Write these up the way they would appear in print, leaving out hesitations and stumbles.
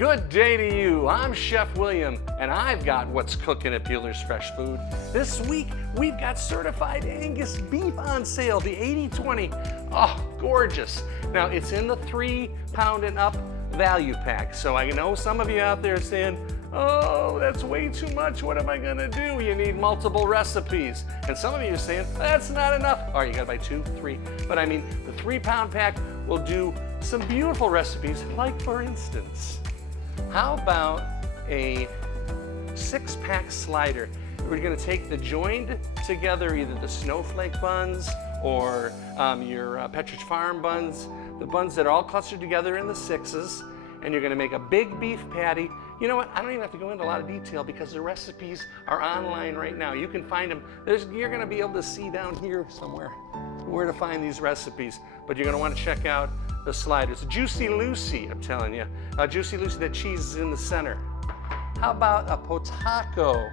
Good day to you. I'm Chef William, and I've got what's cooking at Buehler's Fresh Food. This week, we've got certified Angus beef on sale, the E29. Oh, gorgeous. Now, it's in the 3-pound and up value pack. So I know some of you out there saying, oh, that's way too much. What am I gonna do? You need multiple recipes. And some of you are saying, that's not enough. All right, you gotta buy 2, 3. But I mean, the 3-pound pack will do some beautiful recipes, like for instance, how about a 6-pack slider? We're gonna take the joined together, either the snowflake buns or your Pepperidge Farm buns, the buns that are all clustered together in the 6s, and you're gonna make a big beef patty. You know what, I don't even have to go into a lot of detail because the recipes are online right now. You can find them. You're gonna be able to see down here somewhere where to find these recipes, but you're gonna wanna check out the sliders. Juicy Lucy, I'm telling you. Juicy Lucy, that cheese is in the center. How about a potaco?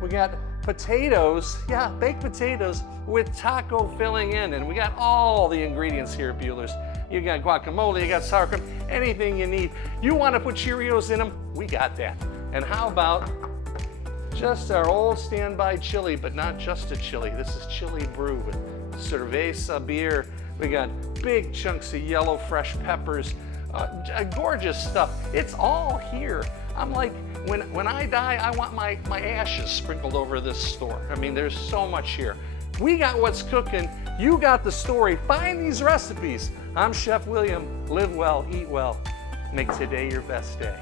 We got potatoes, yeah, baked potatoes with taco filling in, and we got all the ingredients here at Buehler's. You got guacamole, you got sour cream, anything you need. You want to put Cheerios in them? We got that. And how about just our old standby chili, but not just a chili. This is chili brew with cerveza beer. We got big chunks of yellow fresh peppers, gorgeous stuff. It's all here. I'm like, when I die, I want my ashes sprinkled over this store. I mean, there's so much here. We got what's cooking. You got the story. Find these recipes. I'm Chef William. Live well, eat well. Make today your best day.